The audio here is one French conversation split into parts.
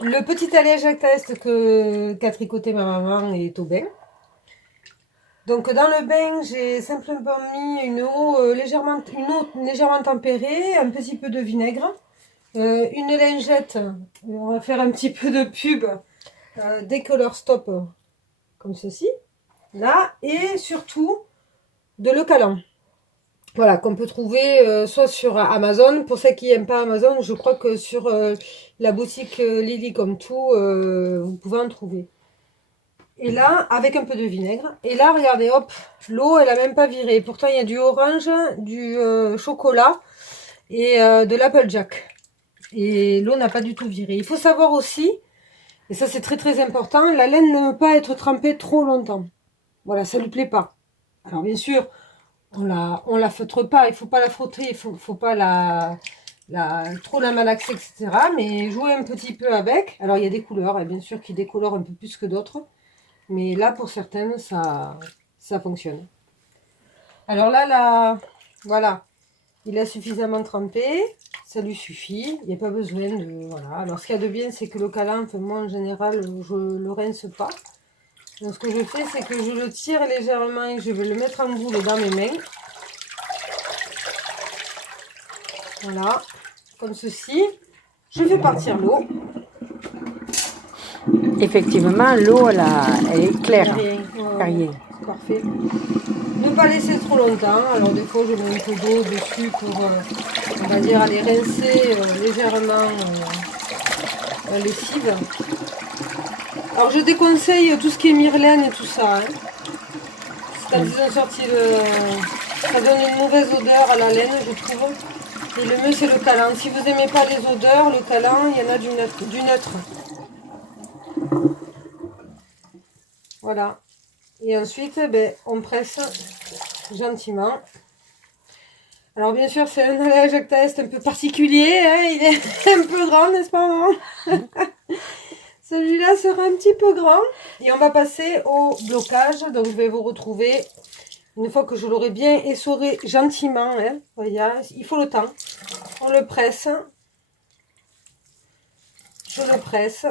le petit alliage à test qu'a tricoté ma maman est au bain. Donc dans le bain, j'ai simplement mis une eau légèrement tempérée, un petit peu de vinaigre, une lingette. On va faire un petit peu de pub. Des Color Stop comme ceci, là, et surtout de l'eau calant. Voilà, qu'on peut trouver soit sur Amazon. Pour ceux qui n'aiment pas Amazon, je crois que sur la boutique Lily comme tout, vous pouvez en trouver. Et là, avec un peu de vinaigre. Et là, regardez, hop, l'eau, elle a même pas viré. Pourtant, il y a du orange, du chocolat et de l'Applejack. Et l'eau n'a pas du tout viré. Il faut savoir aussi, et ça c'est très très important, la laine ne peut pas être trempée trop longtemps. Voilà, ça lui plaît pas. Alors bien sûr, on la feutre pas, il faut pas la frotter, il faut pas trop la malaxer, etc. Mais jouer un petit peu avec. Alors il y a des couleurs, hein, bien sûr, qui décolorent un peu plus que d'autres. Mais là, pour certaines, ça fonctionne. Alors là, voilà, il a suffisamment trempé, ça lui suffit, il n'y a pas besoin de... Voilà. Alors ce qu'il y a de bien, c'est que le câlin, moi en général, je le rince pas. Donc ce que je fais, c'est que je le tire légèrement et je vais le mettre en boule dans mes mains. Voilà, comme ceci. Je fais partir l'eau. Effectivement, l'eau, elle est claire. Rien. C'est parfait. Ne pas laisser trop longtemps. Alors des fois, je mets un peu d'eau dessus pour, on va dire, aller rincer légèrement la lessive. Alors je déconseille tout ce qui est myrlaine et tout ça. Hein. Quand ils ont sorti ça donne une mauvaise odeur à la laine, je trouve. Et le mieux c'est le câlin. Si vous n'aimez pas les odeurs, le câlin, il y en a du neutre. Voilà. Et ensuite, on presse gentiment. Alors bien sûr, c'est un alliage à test un peu particulier. Hein, il est un peu grand, n'est-ce pas, maman? Celui-là sera un petit peu grand. Et on va passer au blocage. Donc je vais vous retrouver une fois que je l'aurai bien essoré gentiment. Hein. Voyez, il faut le temps. On le presse. Je le presse.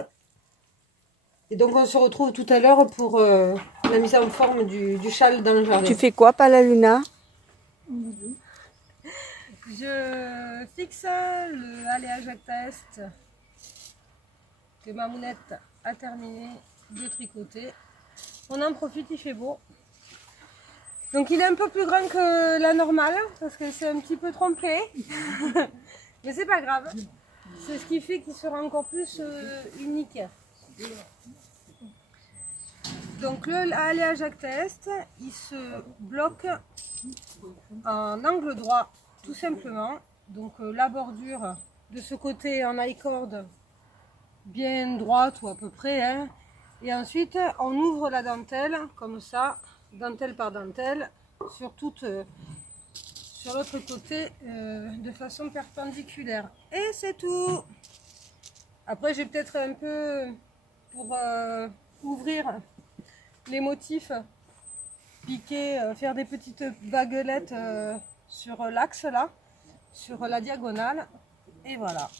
Et donc on se retrouve tout à l'heure pour la mise en forme du châle dans le jardin. Tu fais quoi, Palaluna? Je fixe le alliage à test que ma mounette a terminé de tricoter. On en profite, il fait beau. Donc il est un peu plus grand que la normale parce que c'est un petit peu trompé. Mais c'est pas grave. C'est ce qui fait qu'il sera encore plus unique. Donc le alliage à test, il se bloque en angle droit tout simplement. Donc la bordure de ce côté en I-cord bien droite ou à peu près. Hein. Et ensuite on ouvre la dentelle comme ça, dentelle par dentelle, sur l'autre côté de façon perpendiculaire. Et c'est tout. Après j'ai peut-être un peu pour ouvrir les motifs, piquer, faire des petites vaguelettes sur l'axe là, sur la diagonale, et voilà.